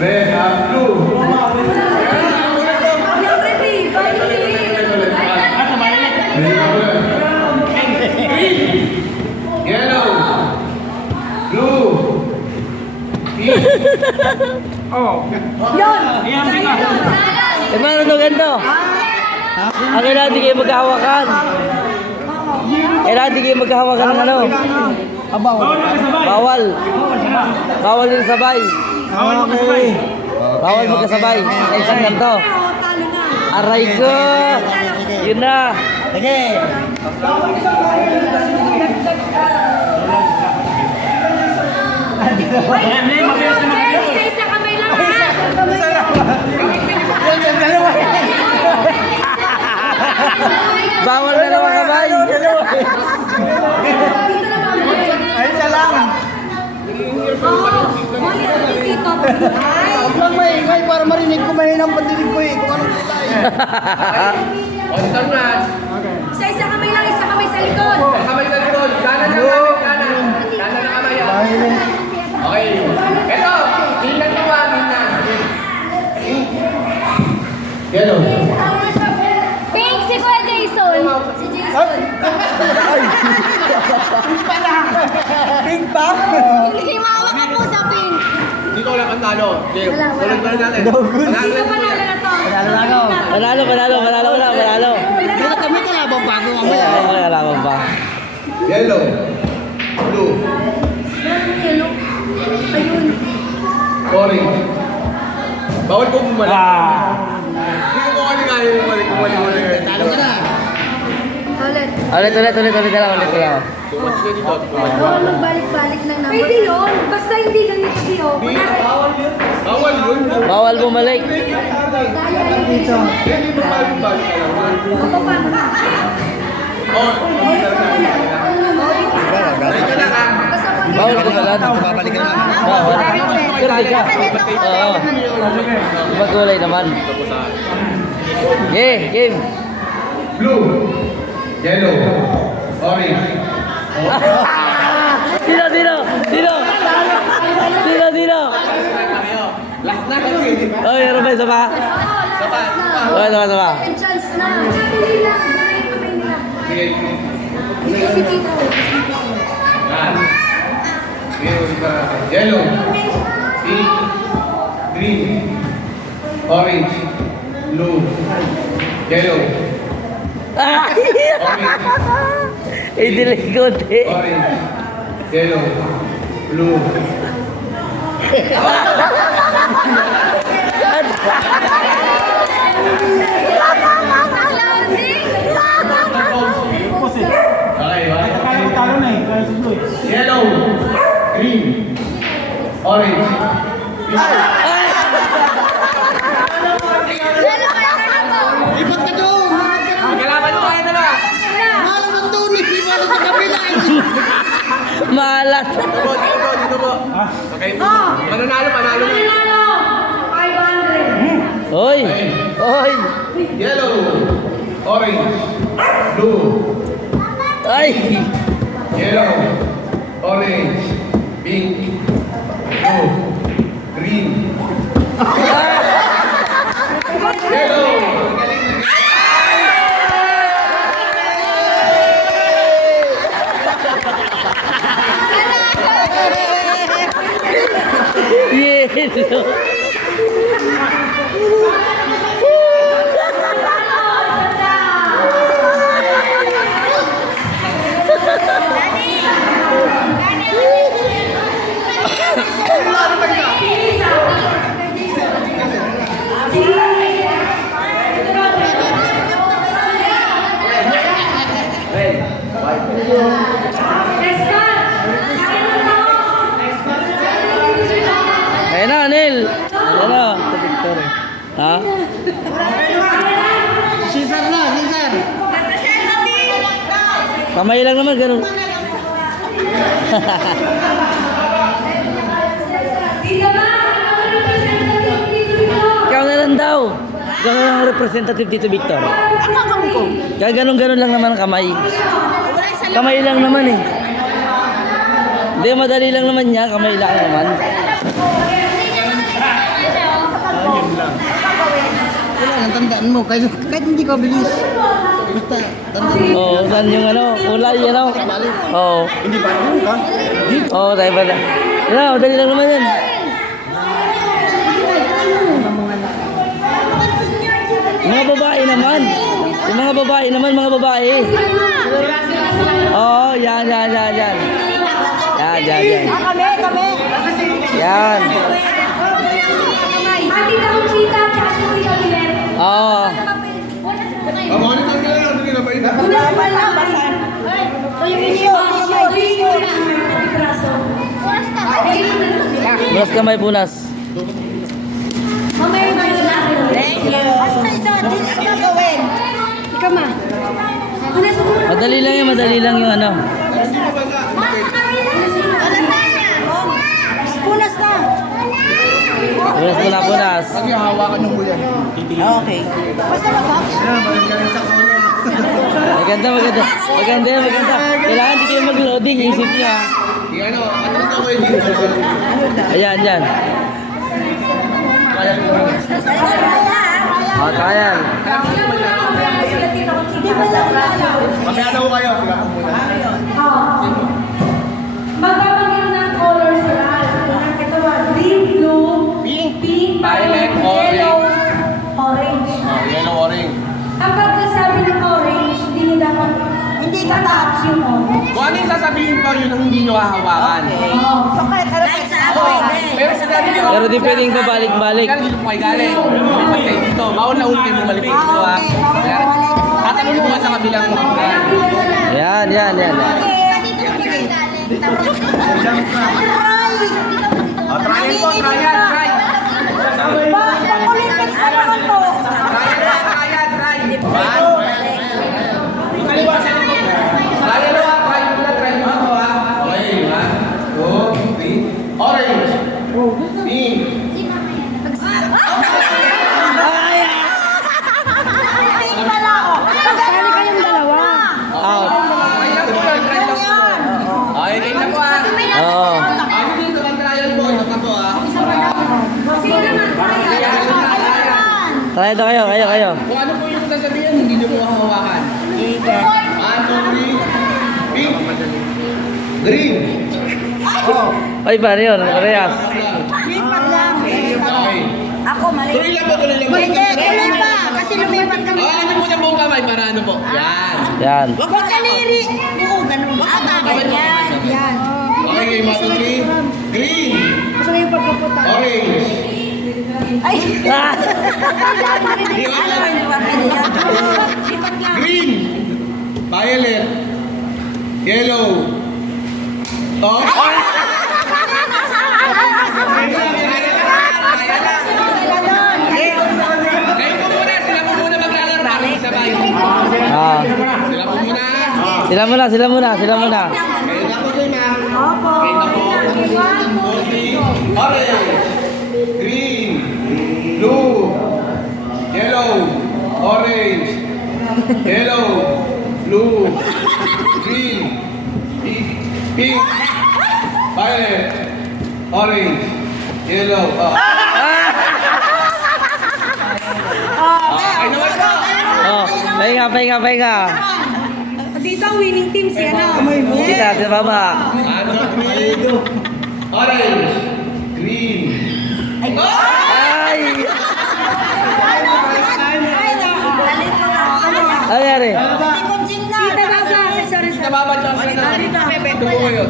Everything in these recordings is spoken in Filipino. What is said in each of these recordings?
Red, blue. Green. Yellow. Blue. Pink. Yun! Eh, paano ito ganito? Ang kailangan di kayo magkahawakan. Kailangan di kayo magkahawakan ng ano? Bawal. Bawal din sabay. Bawal magkasabay. Sa isang ganito. Aray ko! Yun na. Sige. Isa kamay lang ha! Bawal na naman kabay. Ayun na lang. Huwag lang maingay para marinig ko mahinang pandinig ko eh. Kung anong kita eh. Isa kamay lang, isa kamay sa likod. Kamay sa likod. Kanan na namin, kanan. Kanan na kamay. Okay. Ito. Tingnan mo amin na. Yellow. Pink, si Kuya Jason. Si Jason. Pink pa? Hindi mawak ka po sa pink. Dito wala kang talo. Game. Wala. Tuloy pa rin natin. Sino panalo na to? Panalo. Dito kami kalabang bago mamaya. Kailangan ba? Yellow. Blue. Yellow. Ayun. Orange. Bawal ko bumalik. Hindi ko kung nga yung bumalik. Talo ka na. Ulit. Ulit na lang. Tumat ka dito. Bawal magbalik-balik ng number. Pwede yun. Basta hindi lang ito siyo. Bawal yun. Bawal bumalik. Hindi mo balik-balik ka lang. Ako pa. Oh, Balik ka lang ha. Bawal ka pala. Babalik ka na lang. Bawal. Kirti ka. Oo. Magulay naman. Game. Blue. Yellow. Orange. Sino? Last na kayo eh. Oh, meron ba isa pa? Oh, isa pa. Chance na. Hindi lang. Kamay nila. Sige. Ito si Tito. Yan. Sige, ulit pa natin. Yellow. Pink. Green. Orange. Blue. Yellow. Idilig ko, te. Orange. Yellow. Blue. Okay, Talo na eh. Kaya si Blue. Yellow. Green. Orange. Lipat ka doon. Magkalaban mo kayo na ba? Mahal naman doon eh. Mahal sa kabila eh. Malat. Dito po. Okay. Mananalo, panalo na. Panalo. 500. Oy. Yellow. Orange. Blue. Ay. Yellow. Orange. Pink. Blue. Green. Yellow. Yelo. Ayan na, Anel. Ayan na. Ha? Cesar na, Cesar. Kamay lang naman, ganun. Ikaw na lang daw. Ikaw na lang ang representative dito, Victor. Kaya ganun-ganun lang naman ang kamay. Kamay lang naman eh. Hindi, madali lang naman niya. Kamay lang naman. Wala, natandaan mo. Kahit hindi ka bilis. Basta, tandaan mo. Oo, saan yung ano, kulay, ano? Oo. Hindi ba yun ka? Oo, tayo pala. Wala, madali lang naman yan. Mga babae naman. Yung mga babae naman, mga babae. Oo, yan. Yan. Kami. Yan. Ati na kong chita, tsaka si Tito Lilet. Oo. Monitor ka lang, hindi na ba ito? Punas pa lang. Bunas kamay, bunas. Mamaya na yun natin. Thank you. Ikaw gawin. Ikaw ma. Punas mo muna. Madali lang yung ano. Punas na. Bunas mo na, bunas. Kasi hawakan yung buyan. Okay. Basta mag-box. Maganda. Kailangan di kayo mag-loading, isip niya. Ano, atras na kayo dito. Ayan, yan. Kaya. Mamaya na ko kayo. Sila ko muna. Magpapagyan ng color sila. Ito ba? Green, blue, pink, Violet, yellow, orange. Yellow, orange. Kapag nasabi ng orange, hindi nyo dapat touch yung orange. Kung ano yung sasabihin pa, yun ang hindi nyo hahawakan. So, kahit ano Pero sa dati nyo, Pero di pwedeng pabalik-balik. kaya dito po kayo galing. Lumipat kayo dito. Mauna-una kayo bumalik dito ha. Tatanungin mo nga sa kabilang Yan. Trial po, trial. Orange. Pink. Sali kayong dalawa. Out. Okay, kayo na po ha. Oo. Ako dito, ang trial po. Ito na po ha. Sino naman? Try ito kayo. Kung ano po yung sasabihin, hindi nyo po hahawakan. 1, 2, 3. Pink. Green. Ay, paano yun? Parehas. Lipat lang. Okay. Ako, mali. Tuloy lang po. Hindi, tuloy pa. Kasi lumipat kami. Ano po na buong kamay para ano po? Yan. Yan. Huwag ka niri. Oo, ganun ba? Yan. Okay, game 1, 2, 3. Green. Gusto ko yung pagkaputa. Orange. Ay! Ah! Di ba alam? Green. Violet. Yellow. Oh. Kayo po muna. Sila po muna maglalaro. Kami sabay. Ah. Sila po muna. Sila muna. Kayo na po, game ha. Kayo na po. Orange. Green. Blue. Yellow. Orange. Yellow. Blue. Green. Pink. Violet. Orange. Yellow. Ay, naman po. Oh, pahinga. Dito ang winning team siya, no? Kita, sa baba. Ano? Orange. Green. Ay! Ano nangyari? Kita na sa... Sorry, sorry. Nababadya ka na. Ito po kayo.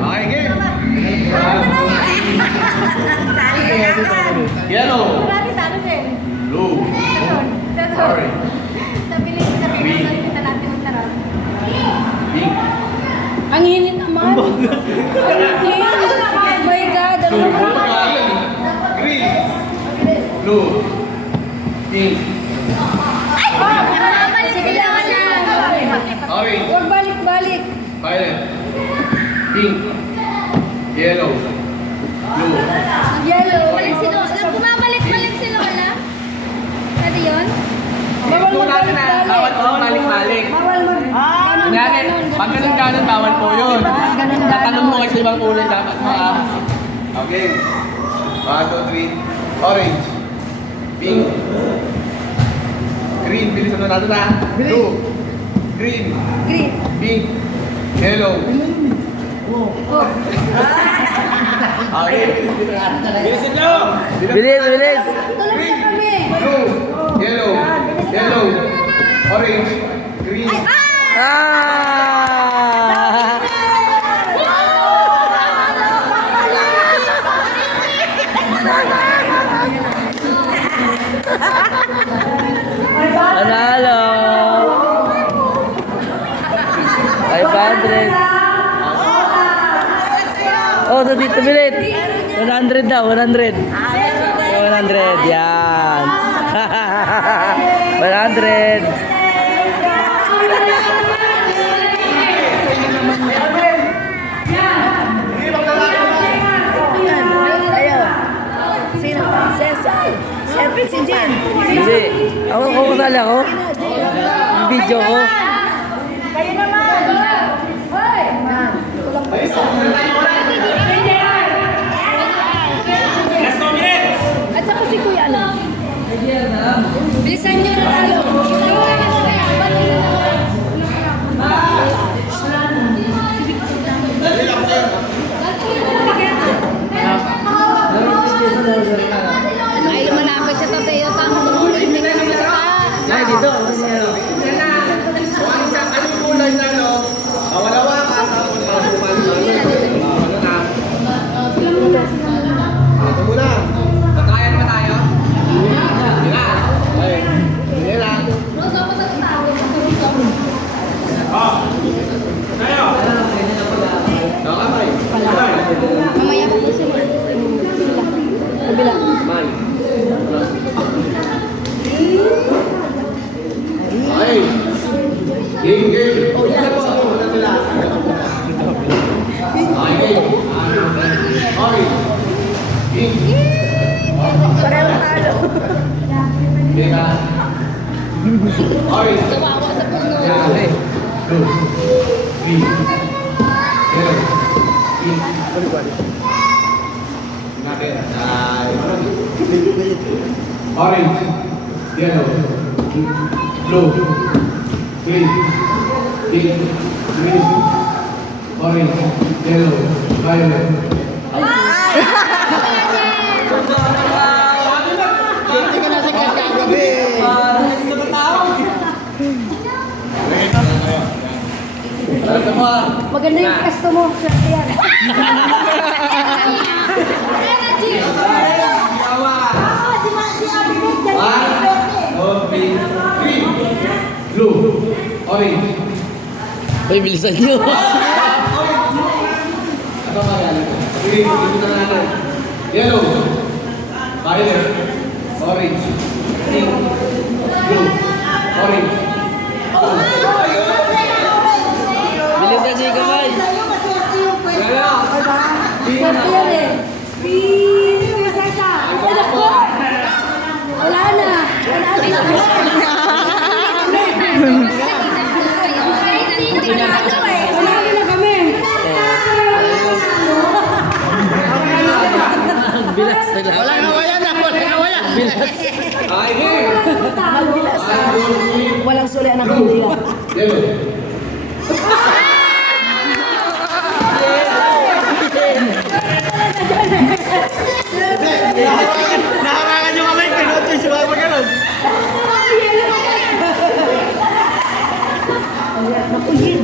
Okay, game. Yellow. Blue. Orange. Pink. Ang init naman. Ang init. Oh my God. Green. Blue. Pink. Sige lang na. Orange. Huwag balik-balik. Violet. Pink. Yellow. Blue. Yellow. Bumabalik-balik sila wala? Pwede yun? Bawal Ito natin na. magbalik-balik. Bawal po. Pag ganun kanan, bawal po yun. Tatanong mo kayo sa ibang kulay dapat mo ah. Okay. 1, 2, 3. Orange. Pink. Green. Bilisan na natin ha. Blue. Green. Green. Pink. Yellow. Okay. Bilisan nyo! Bilis, bilis. Tulog na kami. Blue. Yellow. Yellow. Orange. Green. Ah! Panalo! 500. Oh, dito bilit. 100 daw, 100. 100, yan. 100. Ayaw. Sino? Cesar. Si Jen. Hindi. Ako kasali ako. Yung video ko. Kayo naman. Hoy. Kulang pa isa. At saka si Kuya ano? Bilisan niyo na talo. Ay, lumalapit siya tatay. Ay, dito. Yan na. Anong kulay na no? Mawalawa ka. Tapos mabukan. Ano na? Ito muna. Pagkayan pa tayo? Hindi na. Okay. Hindi na. Nakamay. Mamaya po po sila. Kabila. Man. Ay. Game, game. Oh, yan po. Una sila. Ay, game. Okay. Game. Pareho talo. Game ha. Okay. Kawawa sa puno. Okay. Blue. Green. Yellow. Pink. Natin. Orange. Yellow. Blue. Green. Pink. Green. Orange. Yellow. Violet. Alam mo ah. Maganda yung pesto mo. Swerte yan. One, two, 3, green, blue, orange. Ay, bilisan nyo. Ito ba yan? Green, dito na natin. Yellow, violet, orange, pink, blue, orange. Bilisan nyo yung kamay. Yan na. Swerte yan eh. Yung Cesar. Ay, naku. Wala na. Wala na. Wala na kami. Bilas nila. Walang awayan na, walang awayan. Bilas. Okay, game. Magbilas. One, two, three, Walang suli ang blue, nakandila. yellow. Nakarangan yung kamay, pinuto yung sumama ganun. Naku, Yin.